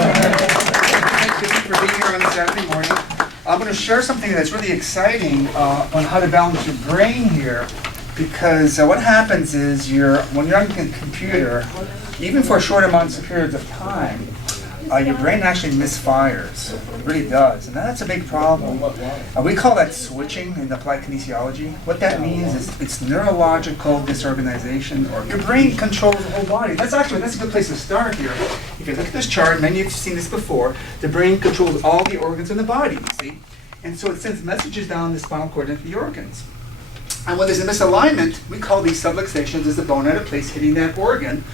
Thank you for being here on this Saturday morning. I'm going to share something that's really exciting on how to balance your brain here, because what happens is when you're on a computer, even for short amounts of periods of time, your brain actually misfires. It really does, and that's a big problem. We call that switching in applied kinesiology. What that means is it's neurological disorganization, or your brain controls the whole body. That's a good place to start here. If you look at this chart, many of you have seen this before, the brain controls all the organs in the body, you see? And so it sends messages down the spinal cord into the organs. And when there's a misalignment, we call these subluxations as the bone out of place hitting that organ.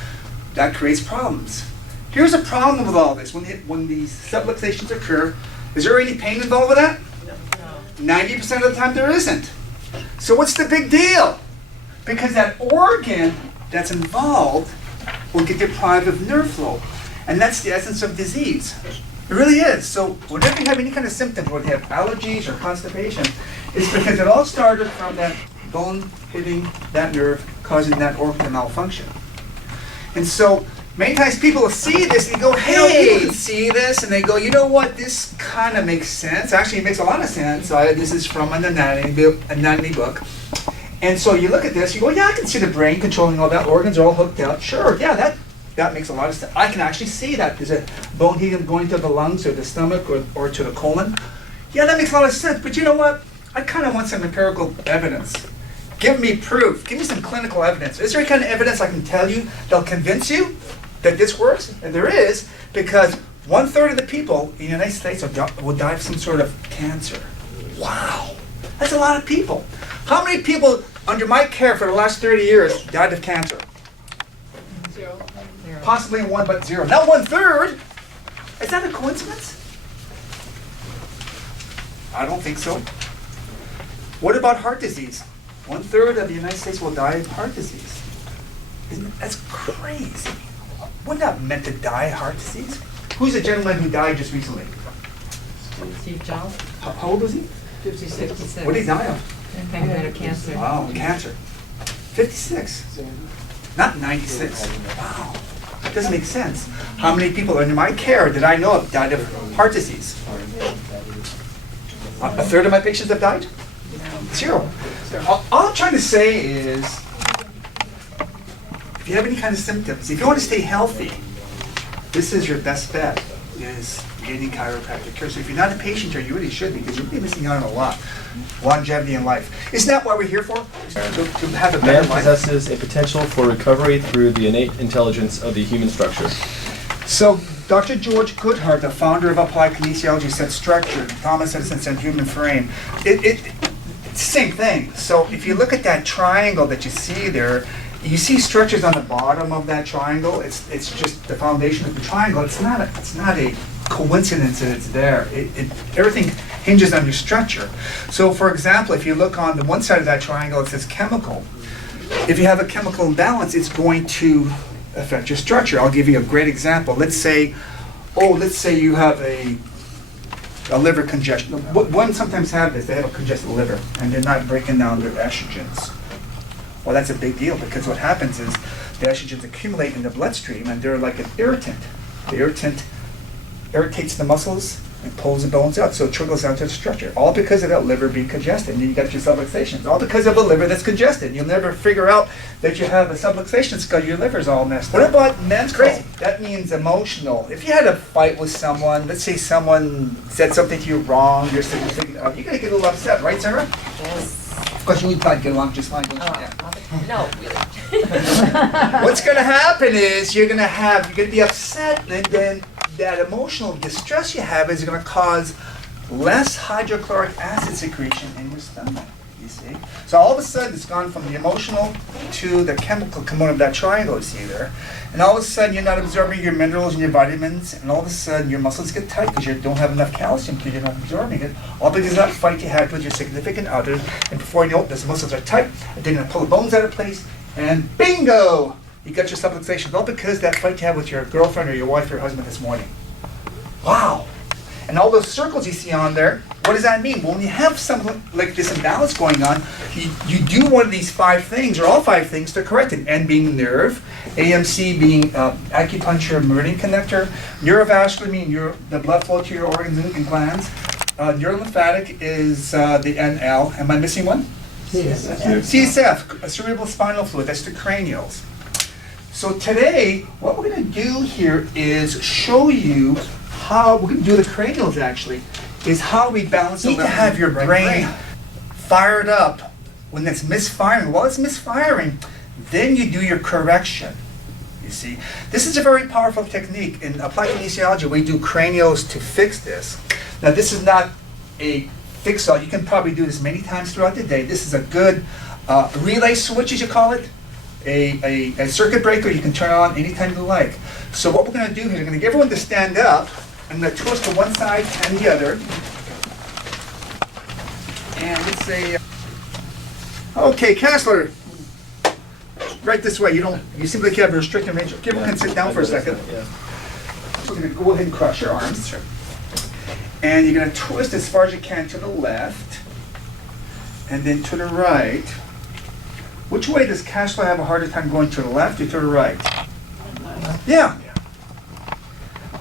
That creates problems. Here's a problem with all this. When these subluxations occur, is there any pain involved with that? No. 90% of the time there isn't. So what's the big deal? Because that organ that's involved will get deprived of nerve flow. And that's the essence of disease. It really is. So whenever you have any kind of symptoms, whether you have allergies or constipation, it's because it all started from that bone hitting that nerve, causing that organ to malfunction. And so many times people will see this and they go, hey, see this? And they go, you know what, this kind of makes sense. Actually, it makes a lot of sense. This is from an anatomy book. And so you look at this, you go, yeah, I can see the brain controlling all that. Organs are all hooked up. Sure, yeah, that makes a lot of sense. I can actually see that. There's a bone heating going to the lungs or the stomach or to the colon. Yeah, that makes a lot of sense. But you know what? I kind of want some empirical evidence. Give me proof. Give me some clinical evidence. Is there any kind of evidence I can tell you that'll convince you that this works? And there is, because 1/3 of the people in the United States will die of some sort of cancer. Wow. That's a lot of people. How many people under my care for the last 30 years died of cancer? 0. Possibly 1, but 0. Not 1/3. Is that a coincidence? I don't think so. What about heart disease? 1/3 of the United States will die of heart disease. That's crazy. Wasn't that meant to die of heart disease? Who's the gentleman who died just recently? Steve Jobs. How old was he? 56. What did he die of? Pancreatic cancer. Wow, cancer. 56. Not 96. Wow. That doesn't make sense. How many people under my care did I know of died of heart disease? 1/3 of my patients have died? 0. All I'm trying to say is, if you have any kind of symptoms, if you want to stay healthy, this is your best bet, is getting chiropractic care. So if you're not a patient here, you really should, because you'll be missing out on a lot. Longevity in life. Isn't that what we're here for? To have a better Man life? possesses a potential for recovery through the innate intelligence of the human structure. So Dr. George Goodhart, the founder of applied kinesiology, said structure. Thomas Edison said human frame. It's the same thing. So if you look at that triangle that you see there, you see structures on the bottom of that triangle. It's just the foundation of the triangle. It's not a coincidence that it's there. Everything hinges on your structure. So for example, if you look on the one side of that triangle, it says chemical. If you have a chemical imbalance, it's going to affect your structure. I'll give you a great example. Let's say you have a liver congestion. Women sometimes have this. They have a congested liver, and they're not breaking down their estrogens. Well, that's a big deal, because what happens is the estrogens accumulate in the bloodstream, and they're like an irritant. The irritant irritates the muscles and pulls the bones out, so it trickles down to the structure. All because of that liver being congested. And then you got your subluxations. All because of a liver that's congested. You'll never figure out that you have a subluxation because your liver's all messed up. What about mental? That means emotional. If you had a fight with someone, let's say someone said something to you wrong, you're going to get a little upset, right, Sarah? Yes. Of course, you would probably get along just fine, don't you? Yeah. No, really. What's going to happen is you're going to be upset, and then that emotional distress you have is going to cause less hydrochloric acid secretion in your stomach, you see. So all of a sudden it's gone from the emotional to the chemical component of that triangle you see there. And all of a sudden you're not absorbing your minerals and your vitamins, and all of a sudden your muscles get tight because you don't have enough calcium because you're not absorbing it. All because of that fight you had with your significant other, and before you know it, those muscles are tight, and they're going to pull the bones out of place, and bingo! You got your subluxation, all because that fight you had with your girlfriend or your wife or your husband this morning. Wow! And all those circles you see on there, what does that mean? Well, when you have something like this imbalance going on, you do one of these 5 things, or all 5 things, to correct it. N being nerve, AMC being acupuncture meridian connector, neurovascular meaning the blood flow to your organs and glands, neurolymphatic is the NL. Am I missing one? CSF, cerebral spinal fluid, that's the cranials. So today, what we're going to do here is show you how, we're going to do the cranials actually, is how we balance. You need to have your brain fired up when it's misfiring. While it's misfiring, then you do your correction. You see, this is a very powerful technique. In applied kinesiology, we do cranials to fix this. Now, this is not a fix-all. You can probably do this many times throughout the day. This is a good relay switch, as you call it, a circuit breaker you can turn on anytime you like. So what we're going to do here, we're going to get everyone to stand up. I'm going to twist to one side and the other. And let's say, okay, Kessler, right this way. You seem like you have a restricted range. Everyone can sit down for a second. Yeah. So we're going to go ahead and cross your arms. Sure. And you're going to twist as far as you can to the left, and then to the right. Which way does Kessler have a harder time going, to the left or to the right? Yeah.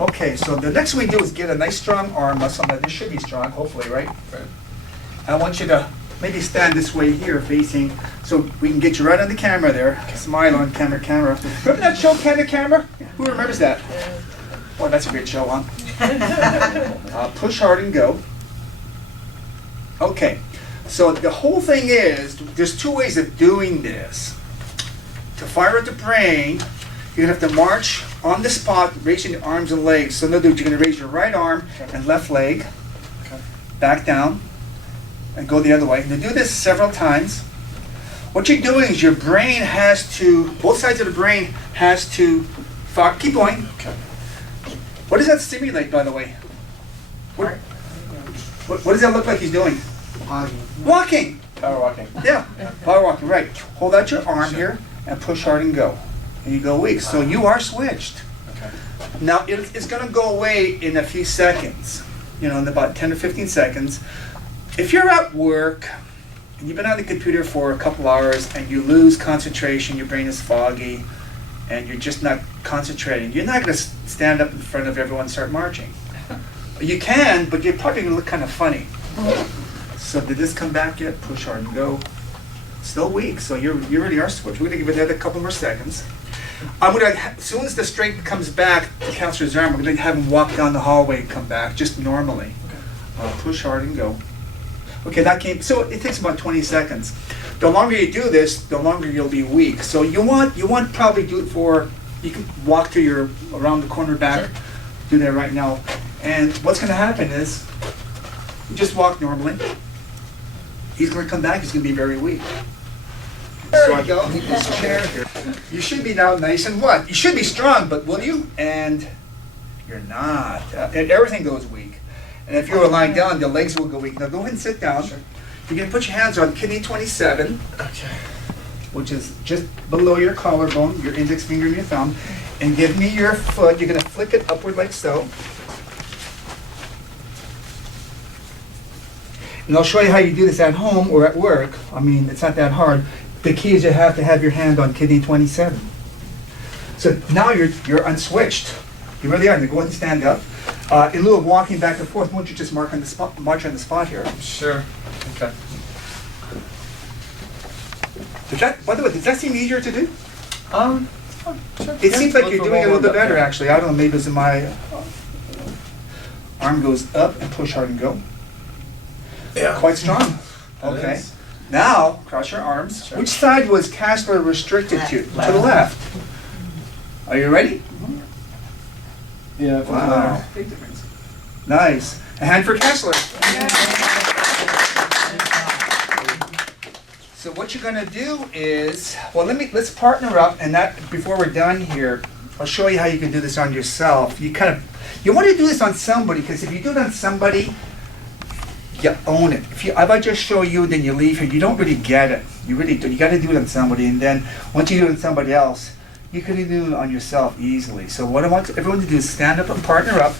Okay, so the next thing we do is get a nice strong arm muscle. Now this should be strong, hopefully, right? I want you to maybe stand this way here, facing, so we can get you right on the camera there. Smile on camera. Remember that show, Camera? Who remembers that? Boy, that's a great show, huh? Push hard and go. Okay, so the whole thing is, there's 2 ways of doing this. To fire at the brain, you're going to have to march on the spot, raising your arms and legs. So in other words, you're going to raise your right arm and left leg, back down, and go the other way. And to do this several times, what you're doing is your brain has to, both sides of the brain has to fire. Keep going. What does that stimulate, by the way? What does that look like he's doing? Walking. Power walking. Yeah, power walking, right. Hold out your arm here and push hard and go. And you go weak. So you are switched. Okay. Now, it's going to go away in a few seconds, in about 10 or 15 seconds. If you're at work and you've been on the computer for a couple hours and you lose concentration, your brain is foggy, and you're just not concentrating, you're not going to stand up in front of everyone and start marching. You can, but you're probably going to look kind of funny. So did this come back yet? Push hard and go. Still weak, so you really are switched. We're going to give it another couple more seconds. I'm going to, as soon as the strength comes back to Counselor's arm, we're going to have him walk down the hallway and come back, just normally. Push hard and go. Okay, that came, so it takes about 20 seconds. The longer you do this, the longer you'll be weak. So you want probably do it for, you can walk to your, around the corner back, do that right now. And what's going to happen is, you just walk normally. He's going to come back, he's going to be very weak. There we go. This chair here. You should be now nice and what? You should be strong, but will you? And you're not. And everything goes weak. And if you were lying down, the legs will go weak. Now go ahead and sit down. Sure. You're going to put your hands on kidney 27, which is just below your collarbone, your index finger and your thumb. And give me your foot. You're going to flick it upward like so. And I'll show you how you do this at home or at work. I mean, it's not that hard. The key is you have to have your hand on kidney 27. So now you're unswitched. You really are. Now go ahead and stand up. In lieu of walking back and forth, why don't you just march on the spot here? Sure. Okay. By the way, does that seem easier to do? Sure. It seems like you're doing it a little bit better, actually. I don't know, maybe it's in my arm goes up and push hard and go. Yeah. Quite strong. That Okay. is. Now, cross your arms. Sure. Which side was Kessler restricted to? To the left. Are you ready? Yeah. Wow. Nice. A hand for Kessler. So what you're going to do is, well, let's partner up, and that before we're done here, I'll show you how you can do this on yourself. You want to do this on somebody, because if you do it on somebody, you own it. If I just show you, then you leave here, you don't really get it. You really do. You got to do it on somebody, and then once you do it on somebody else, you can do it on yourself easily. So what I want everyone to do is stand up and partner up.